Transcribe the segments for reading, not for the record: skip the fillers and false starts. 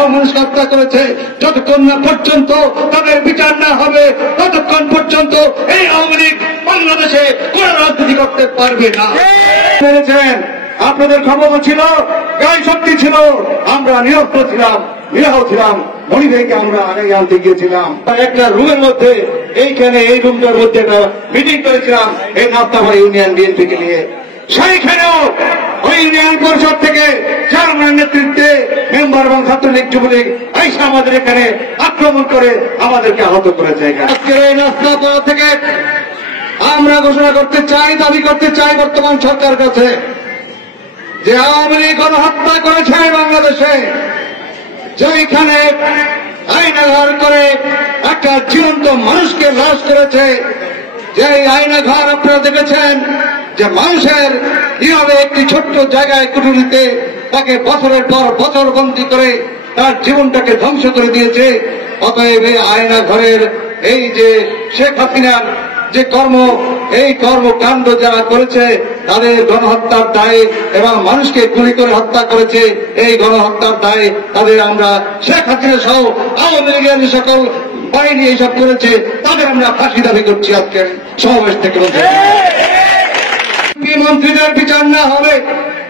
নিরীহ মানুষ হত্যা করেছে, যতক্ষণ না পর্যন্ত তাদের বিচার না হবে ততক্ষণ পর্যন্ত এই আওয়ামী লীগ বাংলাদেশে কোন রাজনীতি করতে পারবে না। আপনাদের ক্ষমতা ছিল, গায়ে শক্তি ছিল, আমরা নিরস্ত্র ছিলাম, নিরীহ ছিলাম, মনি ভাইকে আমরা আগে আনতে গিয়েছিলাম। একটা রুমের মধ্যে এইখানে এই রুমটার মধ্যে একটা মিটিং করেছিলাম এই নাফতাবাড়ি ইউনিয়ন বিএনপিকে নিয়ে। সেইখানেও ওই ইউনিয়ন পরিষদ থেকে চেয়ারম্যানের নেতৃত্বে মেম্বার এবং ছাত্রলীগ যুবলীগ আইসা আমাদের এখানে আক্রমণ করে আমাদেরকে আহত করেছে। আজকের এই নাস্তা থেকে আমরা ঘোষণা করতে চাই, দাবি করতে চাই বর্তমান সরকার কাছে যে আওয়ামী লীগ গণহত্যা করেছে বাংলাদেশে, যেখানে আয়নাঘর করে একটা জীবন্ত মানুষকে লাশ করেছে। যে আয়নাঘর আপনারা দেখেছেন যে মানুষের কিভাবে একটি ছোট্ট জায়গায় কুঠুরিতে তাকে বছরের পর বছর বন্দী করে তার জীবনটাকে ধ্বংস করে দিয়েছে। অতএব এই আয়নাঘরের এই যে শেখ হাসিনার যে এই কর্মকাণ্ড যারা করেছে তাদের গণহত্যার দায়ে এবং মানুষকে গুলি করে হত্যা করেছে, এই গণহত্যার দায়ে তাদের আমরা শেখ হাসিনা সহ আওয়ামী লীগের যে সকল বাহিনী এইসব করেছে তাদের আমরা ফাঁসি দাবি করছি আজকের সমাবেশ থেকে। মন্ত্রীদের বিচার না হবে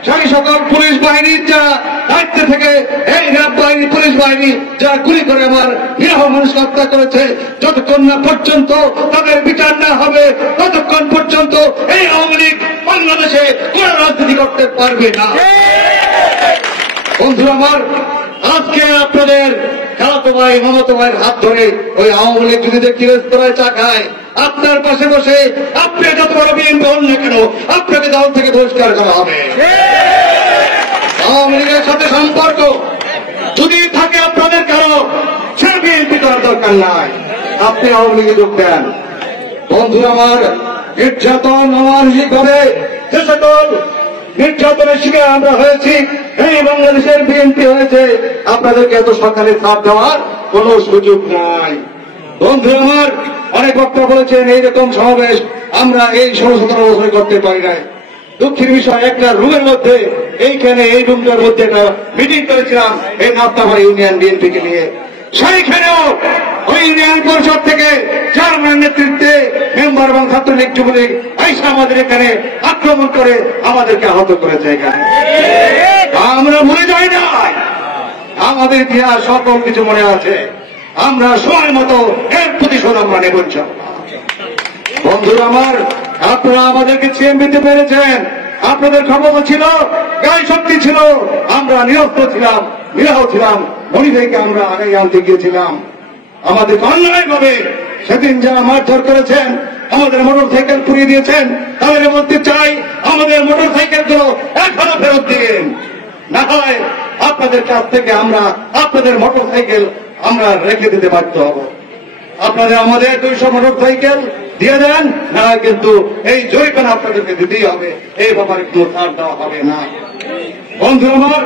সেই সকল পুলিশ বাহিনীর যারা দায়িত্বে থেকে এই র্যাব বাহিনী, পুলিশ বাহিনী যারা গুলি করে আমার নিরীহ মানুষ হত্যা করেছে, যতক্ষণ না পর্যন্ত তাদের বিচার না হবে ততক্ষণ পর্যন্ত এই আওয়ামী লীগ বাংলাদেশে কোন রাজনীতি করতে পারবে না। বন্ধুরা আমার, আজকে আপনাদের খালাতো ভাই মামাতো ভাইয়ের হাত ধরে ওই আওয়ামী লীগ যদি দেখি রেস্তোরাঁয় চা খায়, আপনার পাশে বসে আপনি যত বড় বিএনপি হন না কেন আপনাকে দল থেকে বহিষ্কার করা হবে। আওয়ামী লীগের সাথে সম্পর্ক যদি থাকে আপনাদের কারো, সে বিএনপি করার দরকার নাই, আপনি আওয়ামী লীগে যোগ দেন। বন্ধুরা আমার, নির্যাতন অমানসিকভাবে যে সকল নির্যাতনের শিকার আমরা হয়েছি, এই বাংলাদেশের বিএনপি হয়েছে, আপনাদেরকে এত সকালে চাপ দেওয়ার কোন সুযোগ নাই। বন্ধু আমার, অনেক বক্তা বলেছেন এইরকম সমাবেশ আমরা এই 16-17 বছরে করতে পারি নাই। দুঃখের বিষয়, একটা রুমের মধ্যে এইখানে এই রুমটার মধ্যে একটা মিটিং করেছিলাম এই নাফতাবাড়ি ইউনিয়ন বিএনপিকে নিয়ে। সেইখানেও ওই ইউনিয়ন পরিষদ থেকে চেয়ারম্যানের নেতৃত্বে মেম্বার এবং ছাত্রলীগ যুবলীগ আইসা আমাদের এখানে আক্রমণ করে আমাদেরকে আহত করেছে। এখানে আমরা ভুলে যাই না, আমাদের ইতিহাস সকল কিছু মনে আছে, আমরা সময় মতো এর প্রতিশোধ আমরা নেব ইনশাআল্লাহ। বন্ধুরা আমার, আপনারা আমাদেরকে চিনতে পেরেছেন, আপনাদের ক্ষমতা ছিল, গায়ে শক্তি ছিল, আমরা নিরস্ত্র ছিলাম, নিরীহ ছিলাম, মনি ভাইকে আমরা আগে আনতে গিয়েছিলাম। আমাদের অন্যায় ভাবে সেদিন যারা মারধর করেছেন, আমাদের মোটর সাইকেল পুড়িয়ে দিয়েছেন, তাদের বলতে চাই আমাদের মোটর সাইকেল গুলো এখনো ফেরত দিন, না হয় আপনাদের কাছ থেকে আমরা আপনাদের মোটর সাইকেল আমরা রেখে দিতে বাধ্য হব। আপনাদের আমাদের 200 মোটর সাইকেল দিয়ে দেন, না কিন্তু এই জরিমানা আপনাদেরকে দিতেই হবে, এই ব্যাপারে কোনো ছাড় দেওয়া হবে না। বন্ধু আমার,